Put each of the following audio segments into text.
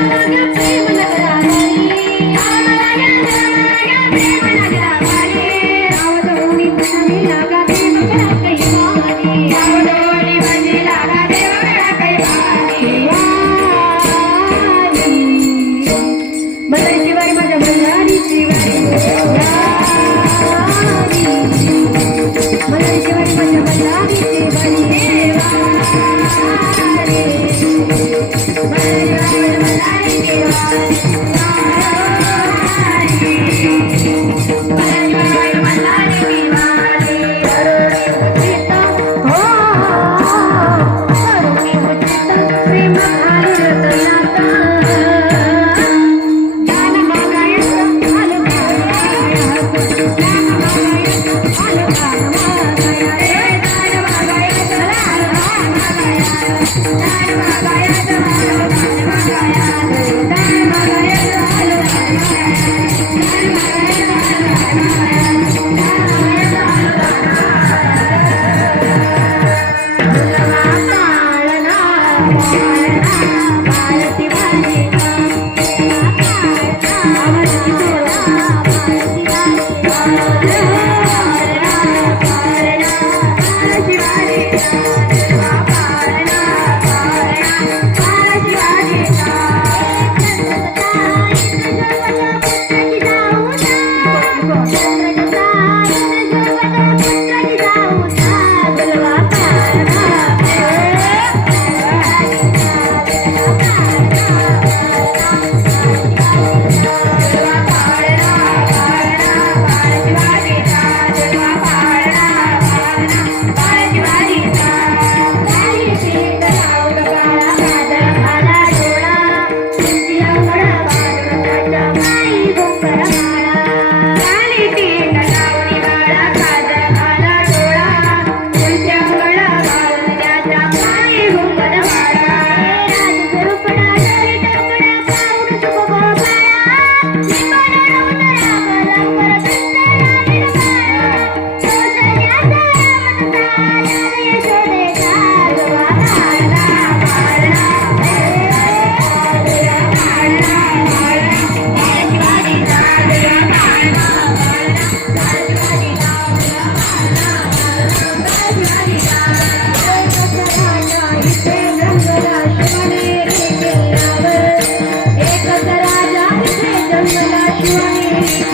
I got gonna get you when एकच Thank you.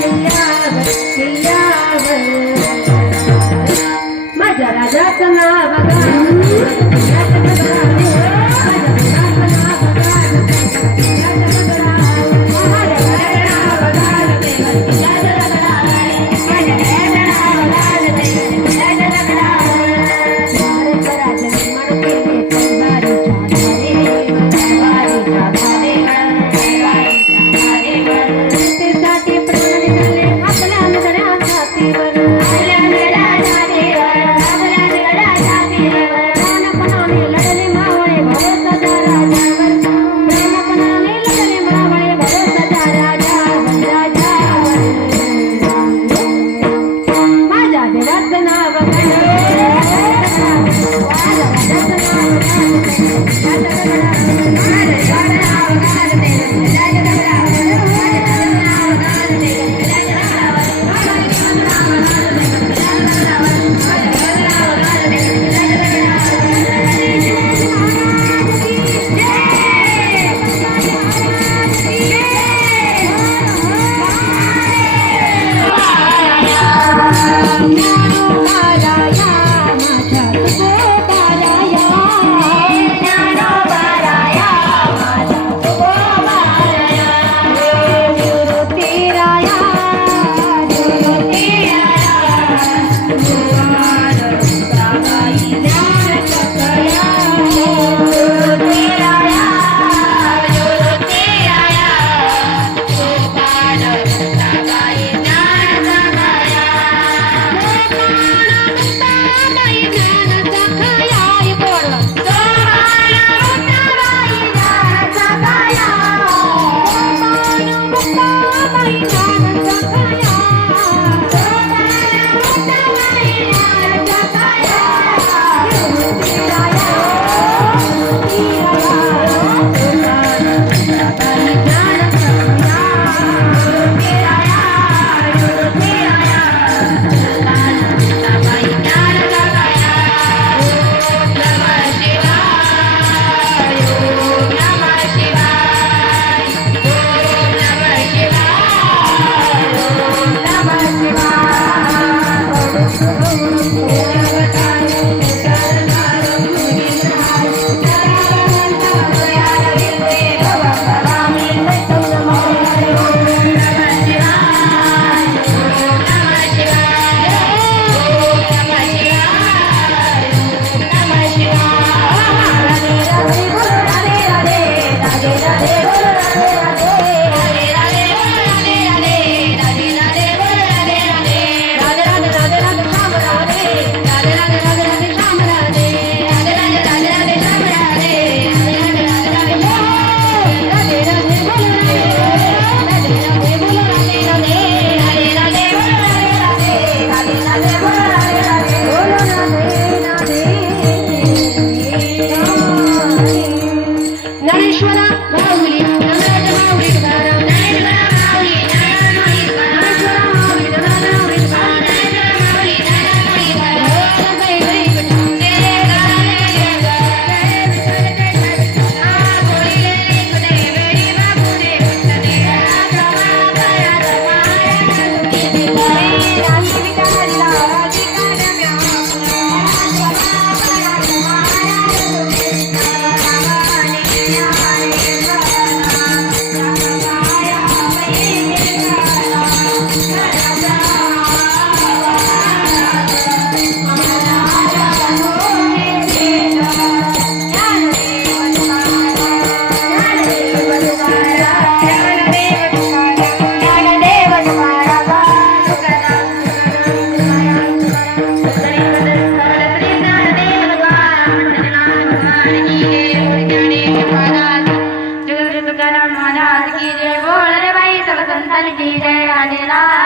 की जय आणि राम